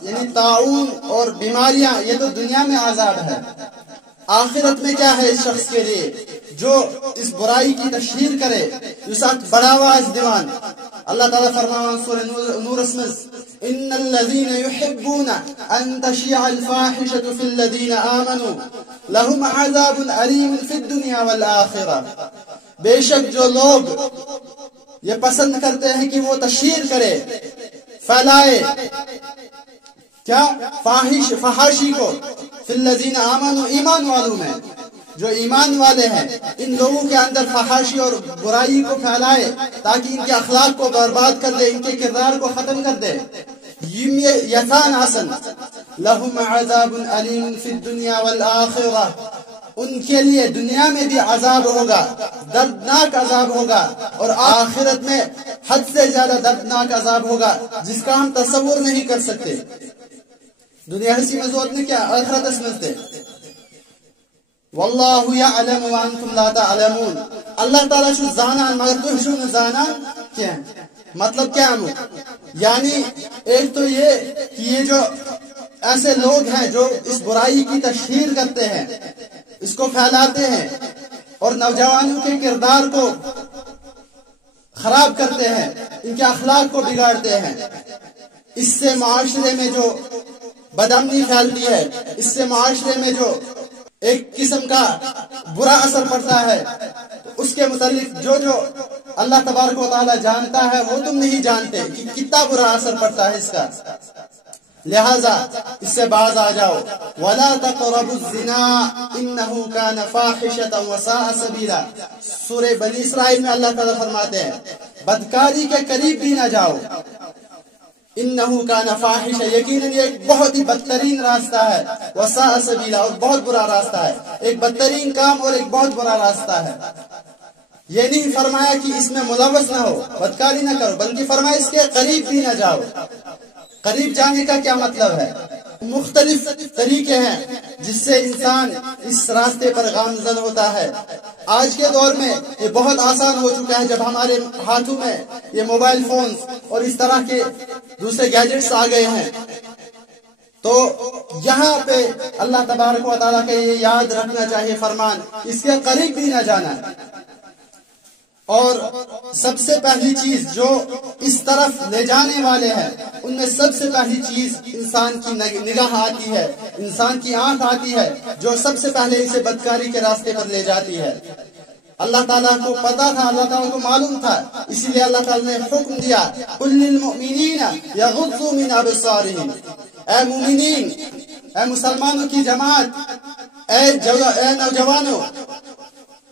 یعنی طاعون اور بیماریاں، یہ تو دنیا میں عذاب ہے. آخرت میں کیا ہے اس شخص کے لیے جو اس برائی کی تشہیر کرے، اس ساتھ بڑھاواز دیوان. اللہ تعالیٰ فرماوان سورہ نور اسمز ان الذين يحبون ان تشيع الفاحشة في الذين آمنوا لهم عذاب أليم في الدنيا والآخرة. بے شک جو لوگ یہ پسند کرتے ہیں کہ وہ تشہیر کرے، پھیلائے کیا فحاشی کو، فی الذین آمنوا ایمان والوں میں، جو ایمان والے ہیں ان لوگوں کے اندر فحاشی اور برائی کو پھیلائے تاکہ ان کے اخلاق کو برباد کر دے، ان کے کردار کو ختم کر دے. یتان حسن لہم عذاب علیم فی الدنیا والآخرہ، ان کے لیے دنیا میں بھی عذاب ہوگا، دردناک عذاب ہوگا، اور آخرت میں حد سے زیادہ دردناک عذاب ہوگا جس کا ہم تصور نہیں کر سکتے. دنیا ہسی مزود نے کیا آخرت سمجھتے. واللہ یعلم وانتم لا تعلمون. اللہ تعالیٰ شو زانان مگر تو شو زانان کیا مطلب کیا ہے؟ یعنی ایک تو یہ کہ یہ جو ایسے لوگ ہیں جو اس برائی کی تشہیر کرتے ہیں، اس کو پھیلاتے ہیں اور نوجوانوں کے کردار کو خراب کرتے ہیں، ان کے اخلاق کو بگاڑتے ہیں، اس سے معاشرے میں جو بدامنی پھیلتی ہے، اس سے معاشرے میں جو ایک قسم کا برا اثر پڑتا ہے، اس کے متعلق جو اللہ تبارک و تعالی جانتا ہے وہ تم نہیں جانتے کہ کتنا برا اثر پڑتا ہے اس کا. لہذا اس سے باز آ جاؤ. وَلَا تَقْرَبُوا الزِّنَا إِنَّهُ كَانَ فَاحِشَةً وَسَاءَ سَبِيلًا. سورہ بنی اسرائیل میں اللہ تعالیٰ فرماتے ہیں بدکاری کے قریب بھی نہ جاؤ. إِنَّهُ كَانَ فَاحِشَةً، یقیناً یہ ایک بہت ہی بدترین راستہ ہے. وَسَاءَ سَبِيلًا، اور بہت برا راستہ ہے. ایک بدترین کام اور ایک بہت برا راستہ ہے. یہ نہیں فرمایا کہ اس میں ملوث نہ ہو، بدکاری نہ کرو، بلکہ فرمایا اس کے قریب بھی نہ جاؤ. قریب جانے کا کیا مطلب ہے؟ مختلف طریقے ہیں جس سے انسان اس راستے پر گامزن ہوتا ہے. آج کے دور میں یہ بہت آسان ہو چکا ہے جب ہمارے ہاتھوں میں یہ موبائل فونز اور اس طرح کے دوسرے گیجٹس آ گئے ہیں. تو یہاں پہ اللہ تبارک و تعالیٰ کا یہ یاد رکھنا چاہیے فرمان اس کے قریب بھی نہ جانا. اور سب سے پہلی چیز جو اس طرف لے جانے والے ہیں ان میں سب سے پہلی چیز انسان کی نگاہ آتی ہے، انسان کی آنکھ آتی ہے، جو سب سے پہلے اسے بدکاری کے راستے پر لے جاتی ہے. اللہ تعالیٰ کو پتا تھا، اللہ تعالیٰ کو معلوم تھا، اسی لیے اللہ تعالیٰ نے حکم دیا قُلْ لِلْمُؤْمِنِينَ يَغُضُّوا مِنْ أَبْصَارِهِمْ. اے مومنین، اے مسلمانوں کی جماعت، اے نوجوانوں،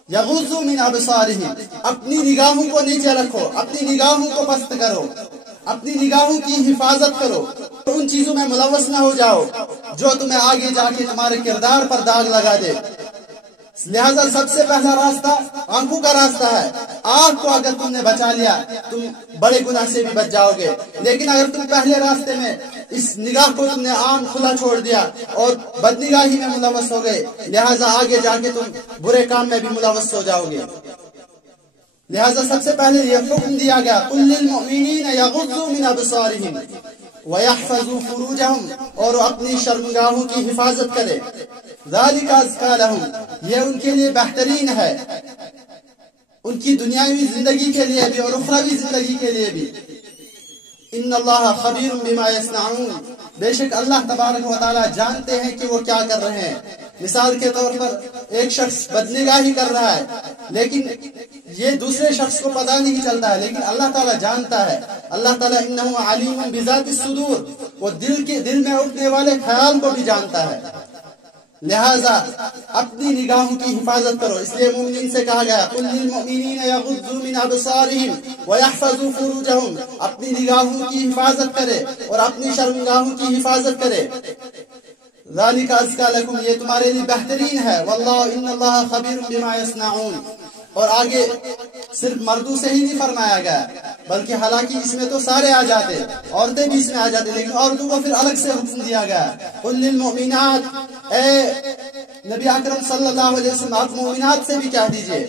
یغضوا من ابصارہم، اپنی نگاہوں کو نیچے رکھو، اپنی نگاہوں کو پست کرو، اپنی نگاہوں کی حفاظت کرو، ان چیزوں میں ملوث نہ ہو جاؤ جو تمہیں آگے جا کے تمہارے کردار پر داغ لگا دے. لہذا سب سے پہلا راستہ آنکھوں کا راستہ ہے. آنکھ کو اگر تم نے بچا لیا تم بڑے گناہ سے بھی بچ جاؤ گے، لیکن اگر تم پہلے راستے میں اس نگاہ کو تم نے عام کھلا چھوڑ دیا اور بدنگاہی میں ملوث ہو گئے، لہذا آگے جا کے تم برے کام میں بھی ملوث ہو جاؤ گے. لہذا سب سے پہلے یہ حکم دیا گیا قُلْ لِلْمُؤْمِنِينَ يَغُضُّوا مِنْ أَبْصَارِهِمْ وَيَحْفَظُوا فُرُوجَهُمْ، اور اپنی شرمگاہوں کی حفاظت کرے. ذَلِكَ أَزْكَىٰ لَهُمْ، یہ ان کے لیے بہترین ہے، ان کی دنیاوی زندگی کے لیے بھی اور اخروی زندگی کے لیے بھی. ان اللہ خبیر بما یصنعون، بے شک اللہ تبارک و تعالی جانتے ہیں کہ وہ کیا کر رہے ہیں. مثال کے طور پر ایک شخص بدنگاہی کر رہا ہے لیکن یہ دوسرے شخص کو پتہ نہیں چلتا ہے، لیکن اللہ تعالیٰ جانتا ہے. اللہ تعالیٰ انہ علیم بذات الصدور، وہ دل میں اٹھنے والے خیال کو بھی جانتا ہے. لہذا اپنی نگاہوں کی حفاظت کرو. اس لیے مومنین سے کہا گیا قُلْ لِلْمُؤْمِنِينَ يَغُضُّوا مِنْ أَبْصَارِهِمْ وَيَحْفَظُوا فُرُوجَهُمْ، اپنی نگاہوں کی حفاظت کرے اور اپنی شرمگاہوں کی حفاظت کرے. ذَلِكَ أَزْكَىٰ لَكُمْ، یہ تمہارے لیے بہترین ہے. وَاللَّهُ إِنَّ اللَّهَ خَبِيرٌ بِمَا يَصْنَعُونَ. اور آگے صرف مردوں سے ہی نہیں فرمایا گیا بلکہ حالانکہ اس میں تو سارے آ جاتے، عورتیں بھی اس میں آ جاتے، لیکن عورتوں کو پھر الگ سے حکم دیا گیا قُلْ لِلْمُؤْمِنَاتِ، اے نبی اکرم صلی اللہ علیہ وسلم آپ مومنات سے بھی کہہ دیجئے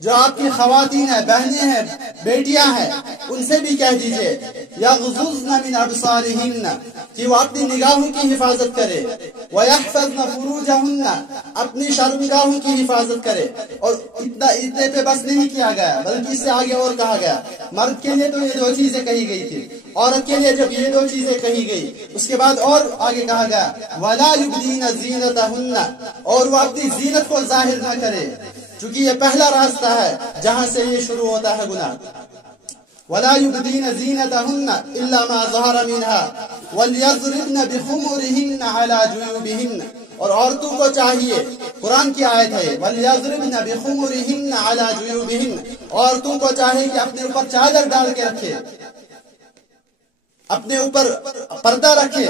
جو آپ کی خواتین ہیں، بہنیں ہیں، بیٹیاں ہیں، ان سے بھی کہہ دیجئے یغضضن من ابصارہن کہ وہ اپنی نگاہوں کی حفاظت کرے، ویحفظن فروجہن اپنی شرمگاہوں کی حفاظت کرے۔ اور اتنے پہ بس نہیں کیا گیا بلکہ اس سے آگے اور کہا گیا، مرد کے لیے تو یہ 2 چیزیں کہی گئی تھی، عورت کے لیے جب یہ 2 چیزیں کہی گئی اس کے بعد اور آگے کہا گیا وَلَا يُبْدِينَ زِينَتَهُنَّ اور وہ اپنی زینت کو ظاہر نہ کرے، چونکہ یہ پہلا راستہ ہے جہاں سے یہ شروع ہوتا ہے گناہ۔ وَلَا يُبْدِينَ زِينَتَهُنَّ إِلَّا مَا ظَهَرَ مِنْهَا وَلْيَضْرِبْنَ بِخُمُرِهِنَّ عَلَى جُيُوبِهِنَّ اور عورتوں کو چاہیے، قرآن کی آیت ہے وَلْيَضْرِبْنَ بِخُمُرِهِنَّ عَلَى جُيُوبِهِنَّ عورتوں کو چاہیے کہ اپنے اوپر چادر ڈال کے رکھے، اپنے اوپر پردہ رکھے،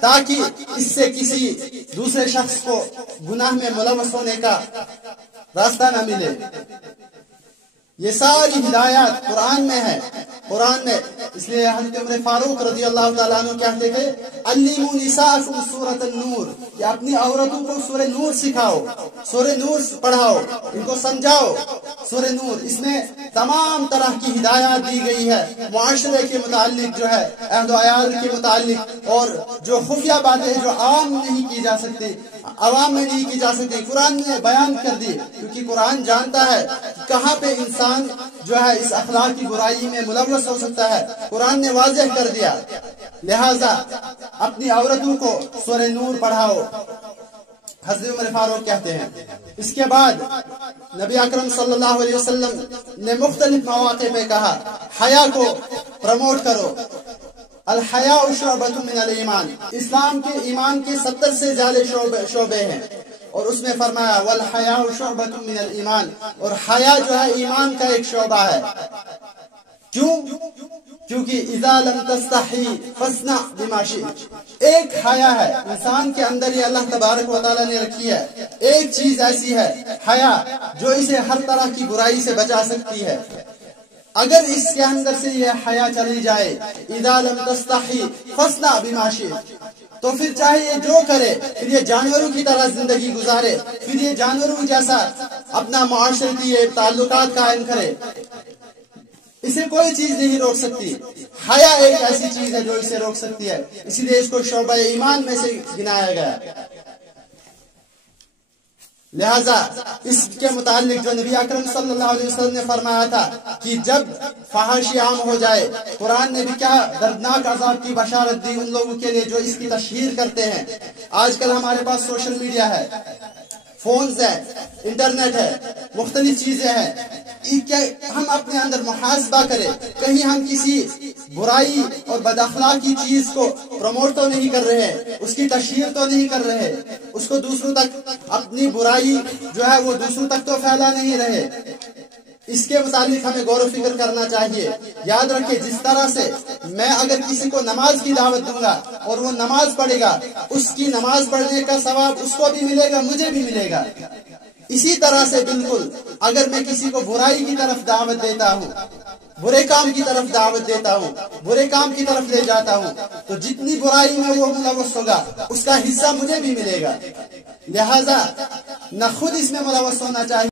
تاکہ اس سے کسی دوسرے شخص کو گناہ میں ملوث ہونے کا راستہ نہ ملے۔ یہ ساری ہدایات قرآن میں ہے، قرآن میں، اس لیے حضرت عمر فاروق رضی اللہ تعالیٰ عنہ کہتے تھے علموا نساءکم سورۃ النور کہ اپنی عورتوں کو سورہ نور سکھاؤ، سورہ نور پڑھاؤ، ان کو سمجھاؤ۔ سورہ نور اس میں تمام طرح کی ہدایات دی گئی ہے، معاشرے کے متعلق جو ہے، عہد و عیال کے متعلق، اور جو خفیہ باتیں جو عام نہیں کی جا سکتی، عوام میں نہیں کی جا سکتی، قرآن نے بیان کر دی، کیونکہ قرآن جانتا ہے کہاں پہ انسان جو ہے اس اخلاق کی برائی میں ملوث ہو سکتا ہے، قرآن نے واضح کر دیا۔ لہٰذا اپنی عورتوں کو سورہ نور پڑھاؤ، حضرت عمر فاروق کہتے ہیں۔ اس کے بعد نبی اکرم صلی اللہ علیہ وسلم نے مختلف مواقع پہ کہا حیا کو پروموٹ کرو، الحیاء شعبۃ من الایمان، اسلام کے ایمان کے 70 سے زیادہ شعبے ہیں، اور اس میں فرمایا والحیاء شعبۃ من الایمان، اور حیا جو ہے ایمان کا ایک شعبہ ہے۔ کیوں؟ کیونکہ اذا لم تستحی فاصنع بما شئت، ایک حیا ہے انسان کے اندر، یہ اللہ تبارک و تعالیٰ نے رکھی ہے، ایک چیز ایسی ہے حیا جو اسے ہر طرح کی برائی سے بچا سکتی ہے۔ اگر اس کے اندر سے یہ حیا چلی جائے اذا لم تستحی فاصنع بما شئت، تو پھر چاہے یہ جو کرے، پھر یہ جانوروں کی طرح زندگی گزارے، پھر یہ جانوروں جیسا اپنا معاشرتی تعلقات قائم کرے، اسے کوئی چیز نہیں روک سکتی۔ حیا ایک ایسی چیز ہے جو اسے روک سکتی ہے، اسی لیے اس کو شعبہ ایمان میں سے گنایا گیا۔ لہذا اس کے متعلق جو نبی اکرم صلی اللہ علیہ وسلم نے فرمایا تھا کہ جب فحاشی عام ہو جائے، قرآن نے بھی کیا دردناک عذاب کی بشارت دی ان لوگوں کے لیے جو اس کی تشہیر کرتے ہیں۔ آج کل ہمارے پاس سوشل میڈیا ہے، فونز ہے، انٹرنیٹ ہے، مختلف چیزیں ہیں، ہم اپنے اندر محاسبہ کریں، کہیں ہم کسی برائی اور بد اخلاقی چیز کو پروموٹ تو نہیں کر رہے، اس کی تشہیر تو نہیں کر رہے، اس کو دوسروں تک اپنی برائی جو ہے وہ دوسروں تک تو پھیلا نہیں رہے۔ اس کے متعلق ہمیں غور و فکر کرنا چاہیے۔ یاد رکھیں جس طرح سے میں اگر کسی کو نماز کی دعوت دوں گا اور وہ نماز پڑھے گا، اس کی نماز پڑھنے کا ثواب اس کو بھی ملے گا، مجھے بھی ملے گا۔ اسی طرح سے بالکل اگر میں کسی کو برائی کی طرف دعوت دیتا ہوں، برے کام کی طرف دعوت دیتا ہوں، برے کام کی طرف لے جاتا ہوں، تو جتنی برائی میں وہ ملوث ہوگا اس کا حصہ مجھے بھی ملے گا۔ لہذا نہ خود اس میں ملوث ہونا چاہیے